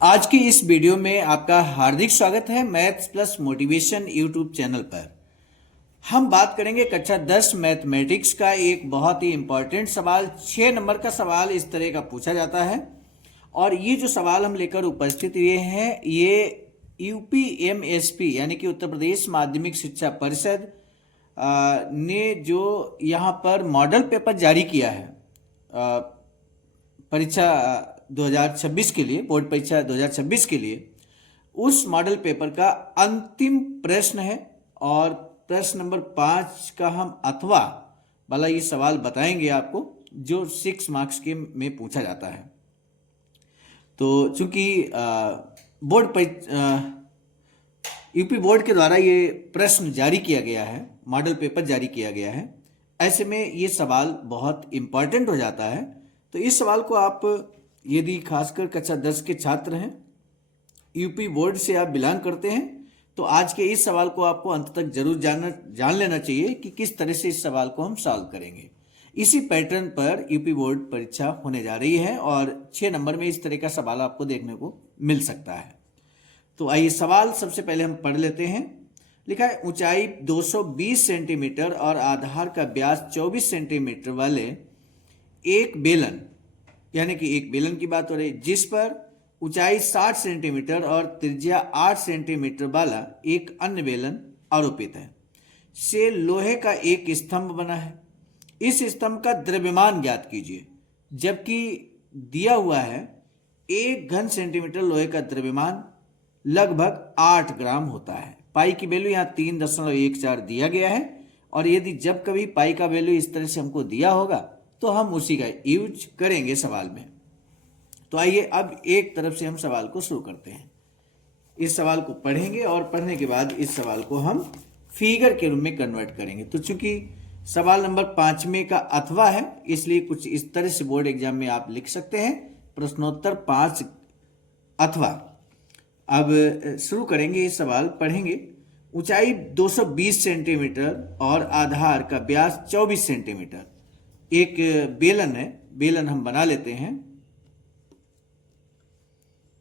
आज की इस वीडियो में आपका हार्दिक स्वागत है maths plus motivation YouTube channel पर। हम बात करेंगे कक्षा 10 मैथमेटिक्स का एक बहुत ही इंपॉर्टेंट सवाल। 6 नंबर का सवाल इस तरह का पूछा जाता है और ये जो सवाल हम लेकर उपस्थित हुए हैं ये यूपीएमएसपी यानी कि उत्तर प्रदेश माध्यमिक शिक्षा परिषद ने जो यहाँ पर मॉडल पेपर जारी किया है परीक्षा 2026 के लिए, बोर्ड परीक्षा 2026 के लिए, उस मॉडल पेपर का अंतिम प्रश्न है और प्रश्न नंबर 5 का हम अथवा वाला ये सवाल बताएंगे आपको जो 6 मार्क्स के में पूछा जाता है। तो चूंकि यूपी बोर्ड के द्वारा ये प्रश्न जारी किया गया है, मॉडल पेपर जारी किया गया है, ऐसे में ये सवाल बहुत इम्पॉर्टेंट हो जाता है। तो इस सवाल को आप यदि खासकर कक्षा 10 के छात्र हैं, यूपी बोर्ड से आप बिलोंग करते हैं, तो आज के इस सवाल को आपको अंत तक जरूर जान लेना चाहिए कि किस तरह से इस सवाल को हम सॉल्व करेंगे। इसी पैटर्न पर यूपी बोर्ड परीक्षा होने जा रही है और 6 नंबर में इस तरह का सवाल आपको देखने को मिल सकता है। तो आइए सवाल सबसे पहले हम पढ़ लेते हैं। लिखा है ऊंचाई 220 सेंटीमीटर और आधार का व्यास 24 सेंटीमीटर वाले एक बेलन, यानी कि एक बेलन की बात हो रही जिस पर ऊंचाई 60 सेंटीमीटर और त्रिज्या 8 सेंटीमीटर वाला एक अन्य बेलन आरोपित है, से लोहे का एक स्तंभ बना है। इस स्तंभ का द्रव्यमान ज्ञात कीजिए। जबकि दिया हुआ है 1 घन सेंटीमीटर लोहे का द्रव्यमान लगभग 8 ग्राम होता है। पाई की वैल्यू यहाँ 3.14 दिया गया है और यदि जब कभी पाई का वैल्यू इस तरह से हमको दिया होगा तो हम उसी का यूज करेंगे सवाल में। तो आइए अब एक तरफ से हम सवाल को शुरू करते हैं। इस सवाल को पढ़ेंगे और पढ़ने के बाद इस सवाल को हम फिगर के रूप में कन्वर्ट करेंगे। तो चूंकि सवाल नंबर 5 में का अथवा है, इसलिए कुछ इस तरह से बोर्ड एग्जाम में आप लिख सकते हैं, प्रश्नोत्तर 5 अथवा। अब शुरू करेंगे, इस सवाल पढ़ेंगे। ऊंचाई 220 सेंटीमीटर और आधार का व्यास 24 सेंटीमीटर एक बेलन है। बेलन हम बना लेते हैं।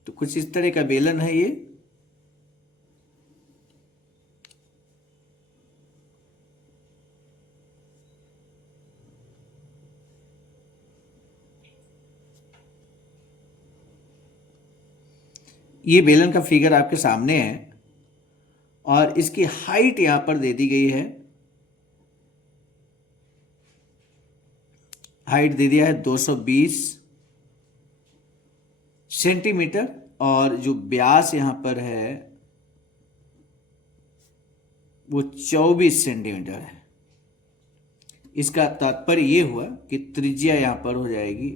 तो कुछ इस तरह का बेलन है ये बेलन का फिगर आपके सामने है और इसकी हाइट यहां पर दे दी गई है। हाइट दे दिया है 220 सेंटीमीटर और जो व्यास यहां पर है वो 24 सेंटीमीटर है। इसका तात्पर्य ये हुआ कि त्रिज्या यहां पर हो जाएगी,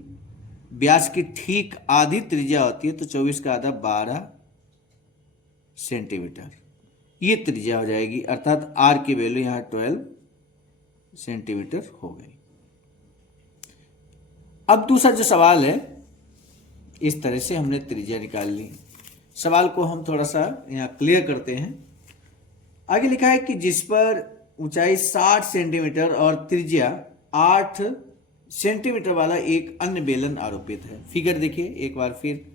व्यास की ठीक आधी त्रिज्या होती है, तो 24 का आधा 12 सेंटीमीटर ये त्रिज्या हो जाएगी, अर्थात आर की वैल्यू यहां 12 सेंटीमीटर हो गई। अब दूसरा जो सवाल है, इस तरह से हमने त्रिज्या निकाल ली। सवाल को हम थोड़ा सा यहाँ क्लियर करते हैं। आगे लिखा है कि जिस पर ऊंचाई 60 सेंटीमीटर और त्रिज्या 8 सेंटीमीटर वाला एक अन्य बेलन आरोपित है। फिगर देखिए एक बार फिर,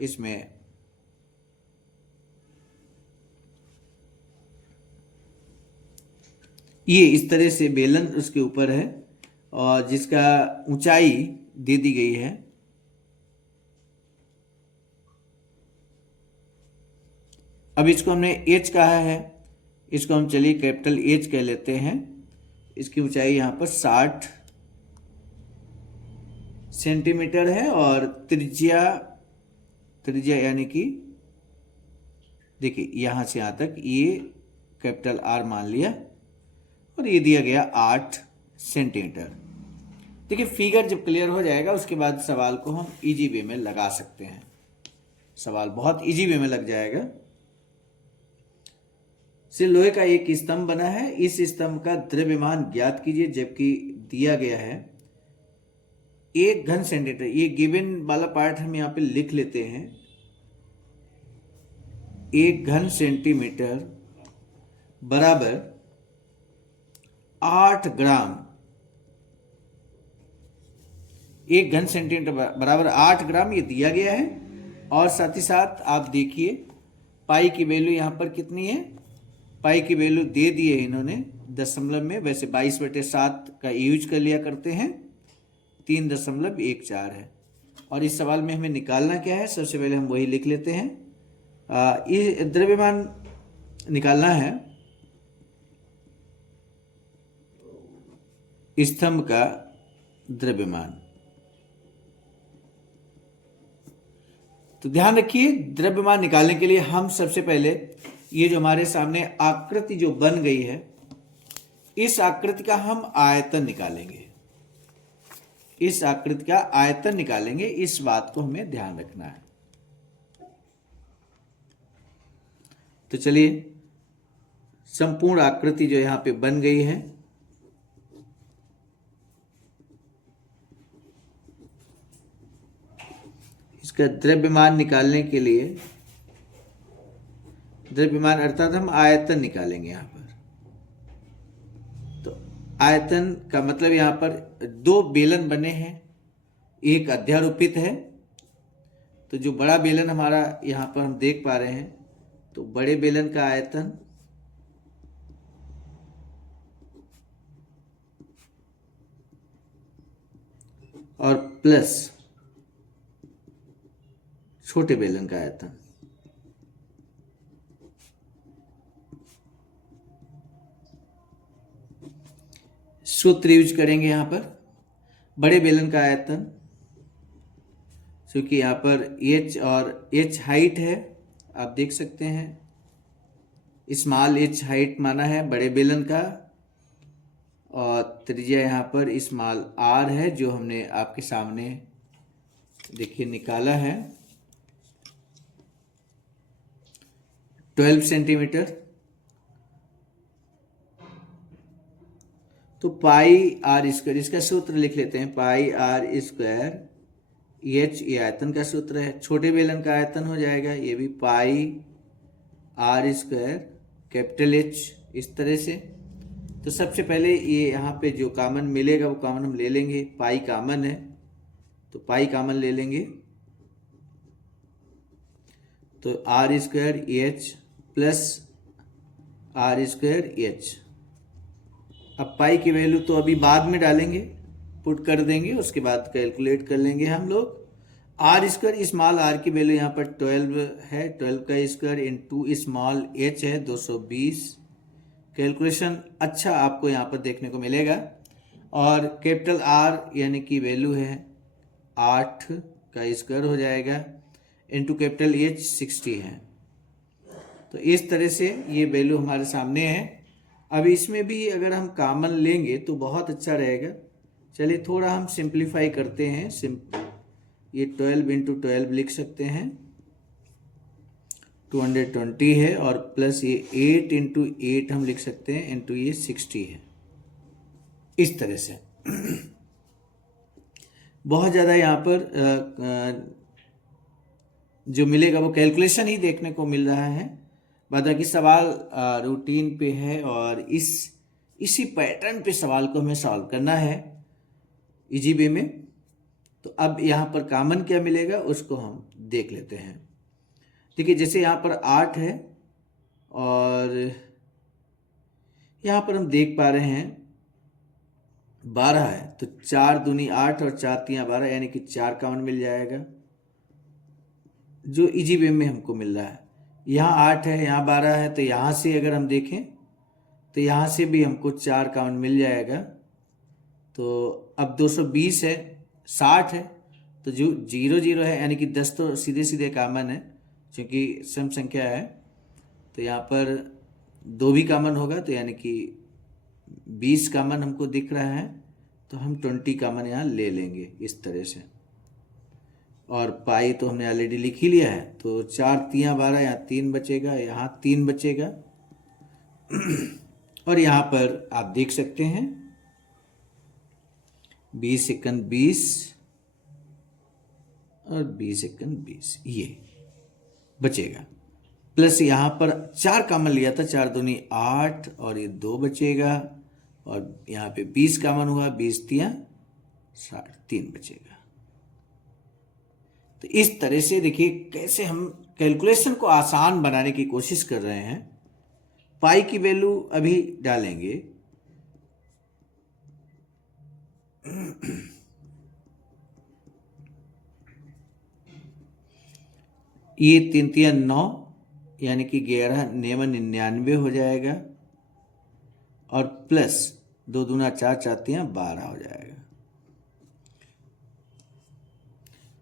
इसमें ये इस तरह से बेलन उसके ऊपर है और जिसका ऊंचाई दे दी गई है अब इसको हमने एच कहा है, इसको हम चलिए कैपिटल एच कह लेते हैं। इसकी ऊंचाई यहां पर 60 सेंटीमीटर है और त्रिज्या यानी कि देखिए यहां से यहां तक ये कैपिटल आर मान लिया और ये दिया गया 8 सेंटीमीटर। देखिए फिगर जब क्लियर हो जाएगा उसके बाद सवाल को हम इजी वे में लगा सकते हैं। सवाल बहुत इजी वे में लग जाएगा। से लोहे का एक स्तंभ बना है, इस स्तंभ का द्रव्यमान ज्ञात कीजिए। जबकि दिया गया है 1 घन सेंटीमीटर, ये गिवन वाला पार्ट हम यहां पे लिख लेते हैं। 1 घन सेंटीमीटर बराबर 8 ग्राम। 1 घन सेंटीमीटर बराबर 8 ग्राम ये दिया गया है और साथ ही साथ आप देखिए पाई की वैल्यू यहाँ पर कितनी है, पाई की वैल्यू दे दी है इन्होंने दशमलव में, वैसे 22/7 का यूज कर लिया करते हैं, 3.14 है। और इस सवाल में हमें निकालना क्या है, सबसे पहले हम वही लिख लेते हैं। ये द्रव्यमान निकालना है स्तंभ का द्रव्यमान। तो ध्यान रखिए द्रव्यमान निकालने के लिए हम सबसे पहले ये जो हमारे सामने आकृति जो बन गई है, इस आकृति का हम आयतन निकालेंगे, इस आकृति का आयतन निकालेंगे, इस बात को हमें ध्यान रखना है। तो चलिए संपूर्ण आकृति जो यहां पे बन गई है, इसका द्रव्यमान निकालने के लिए, द्रव्यमान अर्थात हम आयतन निकालेंगे यहां पर। तो आयतन का मतलब यहां पर दो बेलन बने हैं, एक अध्यारोपित है। तो जो बड़ा बेलन हमारा यहां पर हम देख पा रहे हैं, तो बड़े बेलन का आयतन और प्लस छोटे बेलन का आयतन। सूत्र यूज करेंगे यहां पर। बड़े बेलन का आयतन, क्योंकि यहां पर h और h हाइट है, आप देख सकते हैं स्मॉल h हाइट माना है बड़े बेलन का, और त्रिज्या यहाँ पर स्मॉल r है, जो हमने आपके सामने देखिए निकाला है 12 सेंटीमीटर। तो पाई आर स्क्वायर, इसका सूत्र लिख लेते हैं, पाई आर स्क्वायर एच, ये आयतन का सूत्र है। छोटे बेलन का आयतन हो जाएगा ये भी पाई आर स्क्वायर कैपिटल एच, इस तरह से। तो सबसे पहले ये यहाँ पे जो कॉमन मिलेगा वो कॉमन हम ले लेंगे, पाई कॉमन है तो पाई कॉमन ले लेंगे, तो r square h plus r square h. अब पाई की वैल्यू तो अभी बाद में डालेंगे, पुट कर देंगे, उसके बाद कैलकुलेट कर लेंगे हम लोग। आर स्क्वायर स्मॉल आर की वैल्यू यहाँ पर 12 है, 12 का स्क्वायर इंटू स्मॉल एच है 220। कैलकुलेशन अच्छा आपको यहाँ पर देखने को मिलेगा। और कैपिटल आर यानी कि वैल्यू है 8 का स्क्वायर हो जाएगा, इंटू कैपिटल एच 60 है। तो इस तरह से ये वैल्यू हमारे सामने है। अब इसमें भी अगर हम कॉमन लेंगे तो बहुत अच्छा रहेगा। चलिए थोड़ा हम सिंप्लीफाई करते हैं, ये 12 इंटू 12 लिख सकते हैं, 220 है, और प्लस ये 8 इंटू 8 हम लिख सकते हैं, इंटू ये 60 है, इस तरह से। बहुत ज़्यादा यहाँ पर जो मिलेगा वो कैलकुलेशन ही देखने को मिल रहा है। बाकी सवाल रूटीन पे है और इसी पैटर्न पे सवाल को हमें सॉल्व करना है इजी वे में। तो अब यहाँ पर कॉमन क्या मिलेगा उसको हम देख लेते हैं। देखिए जैसे यहाँ पर 8 है और यहाँ पर हम देख पा रहे हैं 12 है, तो 4 दूनी 8 और 4 तियां 12, यानी कि 4 कॉमन मिल जाएगा, जो इजी वे में हमको मिल रहा है। यहाँ 8 है, यहाँ 12 है, तो यहाँ से अगर हम देखें तो यहाँ से भी हमको 4 कॉमन मिल जाएगा। तो अब 220 है, 60 है, तो जो 0 0 है यानी कि 10 तो सीधे सीधे कॉमन है, क्योंकि सम संख्या है। तो यहाँ पर 2 भी कॉमन होगा, तो यानी कि 20 कॉमन हमको दिख रहा है, तो हम 20 कॉमन यहाँ ले लेंगे इस तरह से। और पाई तो हमने ऑलरेडी लिख ही लिया है, तो 4 तियां 12, यहाँ 3 बचेगा, यहाँ 3 बचेगा। और यहाँ पर आप देख सकते हैं 20 सेकंड 20 और 20 सेकंड 20, ये बचेगा। प्लस यहाँ पर 4 कॉमन लिया था, 4 दूनी 8 और ये 2 बचेगा, और यहाँ पे 20 कॉमन हुआ, 20 तियां 60, 3 बचेगा। तो इस तरह से देखिए कैसे हम कैलकुलेशन को आसान बनाने की कोशिश कर रहे हैं। पाई की वैल्यू अभी डालेंगे। ये 3 3 9 यानी कि 11 9 99 हो जाएगा और प्लस 2 दूना 4 4 3 12 हो जाएगा।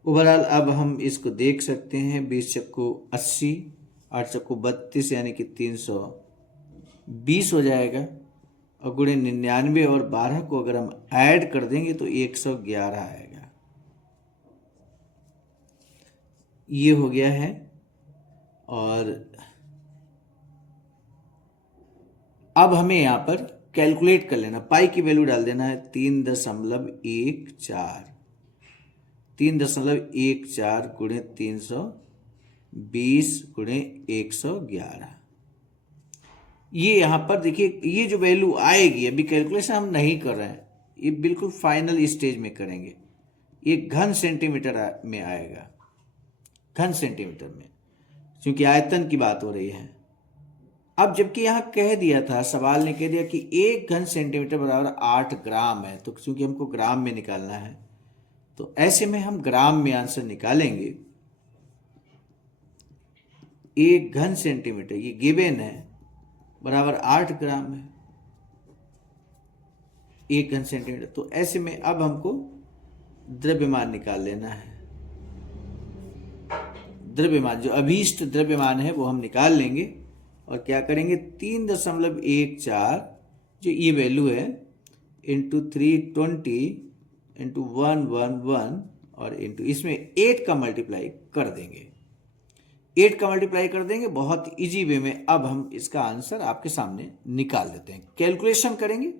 ओवरऑल अब हम इसको देख सकते हैं। 20 चक्कू 80, 8 चक्कू 32 यानी कि 320 हो जाएगा और गुणे 99 और 12 को अगर हम ऐड कर देंगे तो 111 आएगा। ये हो गया है। और अब हमें यहाँ पर कैलकुलेट कर लेना। पाई की वैल्यू डाल देना है 3.14 3.14 गुणे 320 गुणे 111। ये यहाँ पर देखिए ये जो वैल्यू आएगी, अभी कैलकुलेशन हम नहीं कर रहे हैं, ये बिल्कुल फाइनल स्टेज में करेंगे। ये घन सेंटीमीटर में आएगा, घन सेंटीमीटर में, क्योंकि आयतन की बात हो रही है। अब जबकि यहाँ कह दिया था, सवाल ने कह दिया कि 1 घन सेंटीमीटर बराबर 8 ग्राम है, तो क्योंकि हमको ग्राम में निकालना है तो ऐसे में हम ग्राम में आंसर निकालेंगे। 1 घन सेंटीमीटर ये गिवन है बराबर 8 ग्राम है, 1 घन सेंटीमीटर। तो ऐसे में अब हमको द्रव्यमान निकाल लेना है। द्रव्यमान जो अभीष्ट द्रव्यमान है वो हम निकाल लेंगे और क्या करेंगे 3.14 जो ये वैल्यू है इंटू 320 इंटू 111 और इंटू इसमें 8 का मल्टीप्लाई कर देंगे। 8 का मल्टीप्लाई कर देंगे बहुत इजी वे में। अब हम इसका आंसर आपके सामने निकाल देते हैं। कैलकुलेशन करेंगे,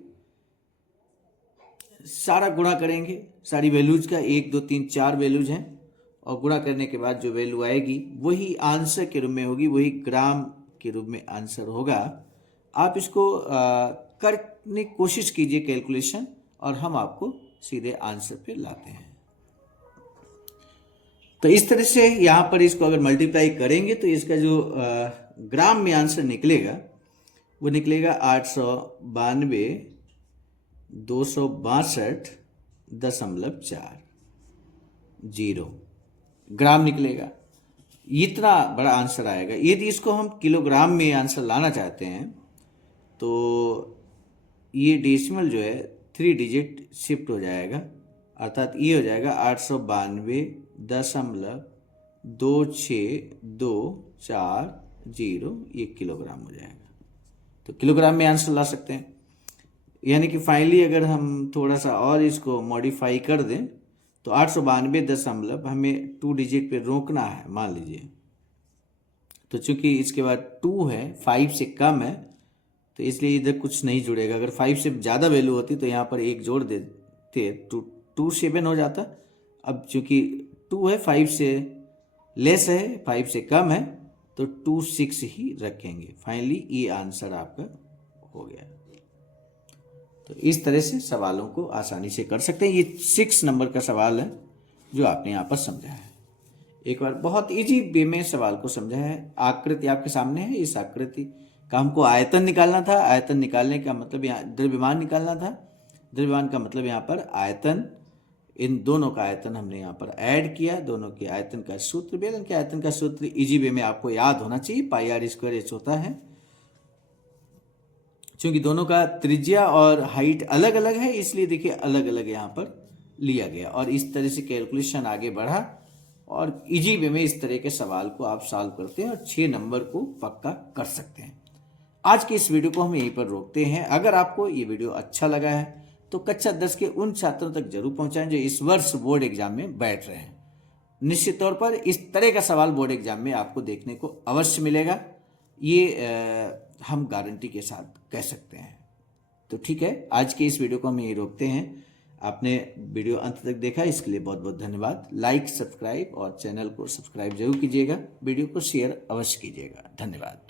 सारा गुणा करेंगे, सारी वैल्यूज का 1 2 3 4 वैल्यूज हैं और गुणा करने के बाद जो वैल्यू आएगी वही आंसर के रूप में होगी, वही ग्राम के रूप में आंसर होगा। आप इसको करने की कोशिश कीजिए कैलकुलेशन और हम आपको सीधे आंसर पे लाते हैं। तो इस तरह से यहाँ पर इसको अगर मल्टीप्लाई करेंगे तो इसका जो ग्राम में आंसर निकलेगा वो निकलेगा 892,262.40 ग्राम निकलेगा। इतना बड़ा आंसर आएगा। यदि इसको हम किलोग्राम में आंसर लाना चाहते हैं तो ये डेसिमल जो है 3 डिजिट शिफ्ट हो जाएगा, अर्थात ये हो जाएगा 892.2624, ये किलोग्राम हो जाएगा। तो किलोग्राम में आंसर ला सकते हैं। यानी कि फाइनली अगर हम थोड़ा सा और इसको मॉडिफाई कर दें तो 892 हमें 2 डिजिट पे रोकना है मान लीजिए। तो चूंकि इसके बाद 2 है, 5 से कम है, तो इसलिए इधर कुछ नहीं जुड़ेगा। अगर 5 से ज़्यादा वैल्यू होती तो यहाँ पर 1 जोड़ देते तो 27 हो जाता। अब चूंकि 2 है, 5 से लेस है, 5 से कम है, तो 26 ही रखेंगे। फाइनली ये आंसर आपका हो गया। तो इस तरह से सवालों को आसानी से कर सकते हैं। ये 6 नंबर का सवाल है जो आपने यहाँ पर समझा है। एक बार बहुत इजी वे में सवाल को समझा है। आकृति आपके सामने है। इस आकृति का हमको आयतन निकालना था। आयतन निकालने का मतलब यहाँ द्रव्यमान निकालना था। द्रव्यमान का मतलब यहाँ पर आयतन, इन दोनों का आयतन हमने यहाँ पर ऐड किया। दोनों के आयतन का सूत्र, बेलन के आयतन का सूत्र इजी वे में आपको याद होना चाहिए, पाई आर स्क्वायर एच होता है। क्योंकि दोनों का त्रिज्या और हाइट अलग अलग है, इसलिए देखिए अलग अलग यहाँ पर लिया गया और इस तरह से कैलकुलेशन आगे बढ़ा और इजी वे में इस तरह के सवाल को आप सॉल्व करते हैं और 6 नंबर को पक्का कर सकते हैं। आज के इस वीडियो को हम यहीं पर रोकते हैं। अगर आपको ये वीडियो अच्छा लगा है तो कक्षा 10 के उन छात्रों तक जरूर पहुंचाएं जो इस वर्ष बोर्ड एग्जाम में बैठ रहे हैं। निश्चित तौर पर इस तरह का सवाल बोर्ड एग्जाम में आपको देखने को अवश्य मिलेगा, ये हम गारंटी के साथ कह सकते हैं। तो ठीक है, आज के इस वीडियो को हम यहीं रोकते हैं। आपने वीडियो अंत तक देखा, इसके लिए बहुत बहुत धन्यवाद। लाइक, सब्सक्राइब और चैनल को सब्सक्राइब जरूर कीजिएगा। वीडियो को शेयर अवश्य कीजिएगा। धन्यवाद।